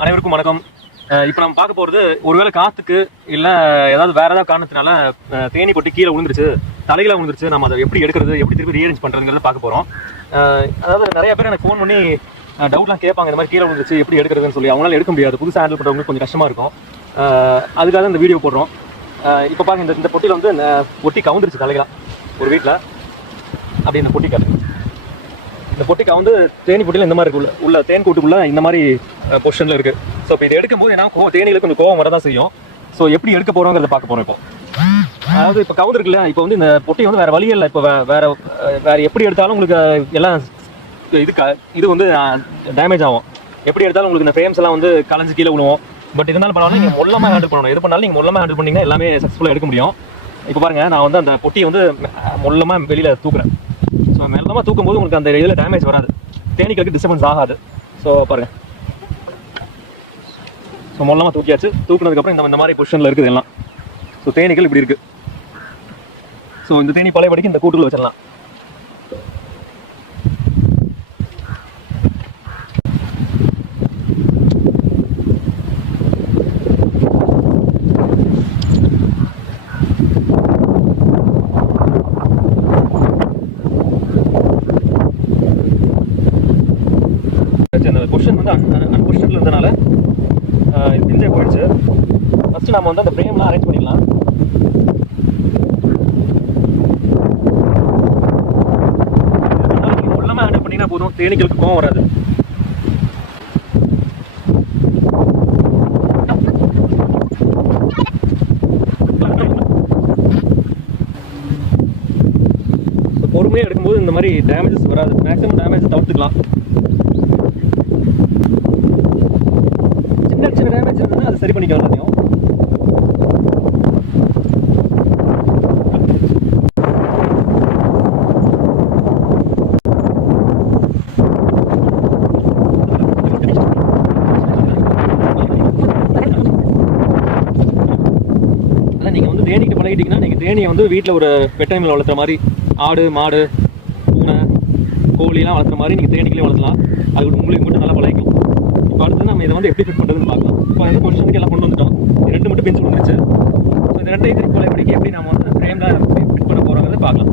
அனைவருக்கும் வணக்கம். இப்போ நம்ம பார்க்க போகிறது, ஒருவேளை காற்றுக்கு இல்லை ஏதாவது வேறு ஏதாவது காரணத்தினால தேனி பொட்டி கீழே விழுந்துருச்சு, தலையில் விழுந்துருச்சு. நம்ம அதை எப்படி எடுக்கிறது, எப்படி திருப்பி ரீஅரேஞ்ச் பண்ணுறதுங்கிறத பார்க்க போகிறோம். அதாவது நிறைய பேர் எனக்கு ஃபோன் பண்ணி டவுட்லாம் கேட்பாங்க, இந்த மாதிரி கீழே விழுந்துருச்சு எப்படி எடுக்கிறதுன்னு சொல்லி. அவங்களால எடுக்க முடியாது, புதுசாக ஹேண்டில் பண்ணுறவங்களுக்கு கொஞ்சம் கஷ்டமாக இருக்கும். அதுக்காக இந்த வீடியோ போடுறோம். இப்போ பாருங்க, இந்த பொட்டியில் வந்து பொட்டி கவுந்துருச்சு தலைகளாக ஒரு வீட்டில். அப்படி இந்த பொட்டி காட்டுங்க. இந்த பொட்டிக்கு வந்து தேனி பொட்டியில் இந்த மாதிரி இருக்கு, உள்ள தேன் கூட்டுக்குள்ளே இந்த மாதிரி பொசிஷனில் இருக்குது. ஸோ இப்போ இதை எடுக்கும்போது என்ன தேனிகளுக்கு கொஞ்சம் கோவம் வரதான் செய்யும். ஸோ எப்படி எடுக்க போகிறோங்கிறத பார்க்க போகிறோம். இப்போ அதாவது இப்போ கவுந்து இருக்குல்ல, இப்போ வந்து இந்த பொட்டி வந்து வேறு வழி இல்லை. இப்போ வேறு எப்படி எடுத்தாலும் உங்களுக்கு எல்லாம் இது வந்து டேமேஜ் ஆகும். எப்படி எடுத்தாலும் உங்களுக்கு இந்த ஃப்ரேம்ஸ் எல்லாம் வந்து கலைஞ்சு கீழே விழுவோம். பட் இருந்தாலும் பரவாயில்ல, நீங்கள் மொல்லமாக ஹேண்டில் பண்ணணும். எது பண்ணாலும் நீங்கள் மொல்லமாக ஹேண்டில் பண்ணிங்கன்னா எல்லாமே சக்ஸஸ்ஃபுல்லாக எடுக்க முடியும். இப்போ பாருங்கள், நான் வந்து அந்த பொட்டியை வந்து மொல்லமாக வெளியில் தூக்குறேன். ஸோ மெல்லமாக தூக்கும் போது உங்களுக்கு அந்த இதில் டேமேஜ் வராது, தேனீக்களுக்கு டிஸ்டர்பன்ஸ் ஆகாது. ஸோ பாருங்கள், ஸோ மொல்லமாக தூக்கியாச்சு. தூக்குனதுக்கப்புறம் இந்த மாதிரி பொசிஷனில் இருக்குது எல்லாம். ஸோ தேனீக்கள் இப்படி இருக்குது. ஸோ இந்த தேனி பழையபடிக்கு இந்த கூட்டுக்குள்ள வச்சிடலாம். அந்த பொசிஷன் வந்து அன்பொசிஷனில் இருந்தனால பிஞ்சே போயிடுச்சு. ஃபஸ்ட்டு நம்ம வந்து அந்த ஃப்ரேம்லாம் அரேஞ்ச் பண்ணிடலாம். நீங்கள் உள்ளமாக ஹேண்டில் பண்ணிங்கன்னா போதும், தேனீக்களுக்கு கோவம் வராது. பொறுமையாக எடுக்கும்போது இந்த மாதிரி டேமேஜஸ் வராது. மேக்ஸிமம் டேமேஜ் தவிர்த்துக்கலாம். சின்ன டேமேஜ் இருந்ததுன்னா அது சரி பண்ணிக்கலாம் எல்லாத்தையும். அதான் நீங்கள் வந்து தேனிக்கு பழகிட்டீங்கன்னா, நீங்கள் தேனியை வந்து வீட்டில் ஒரு பெட் அனிமல் வளர்த்துற மாதிரி, ஆடு மாடு பூனை கோழிலாம் வளர்த்துற மாதிரி நீங்கள் தேனிகளே வளர்த்தலாம். அது உங்களுக்கு மட்டும் நல்லா பழகிக்கும். இப்போ அடுத்து நம்ம இதை வந்து எப்படி ஃபிட் பண்ணுறதுன்னு பார்க்கலாம். இப்போ இந்த பொசிஷனுக்கு எல்லாம் கொண்டு வந்துட்டோம். 2 மட்டும் பெஞ்சு வந்துருச்சு. ஸோ இந்த 2 திருப்பி பழையபடிக்கு எப்படி நம்ம வந்து ஃப்ரேமில் ஃபிட் பண்ண போகிறோங்கிறத பார்க்கலாம்.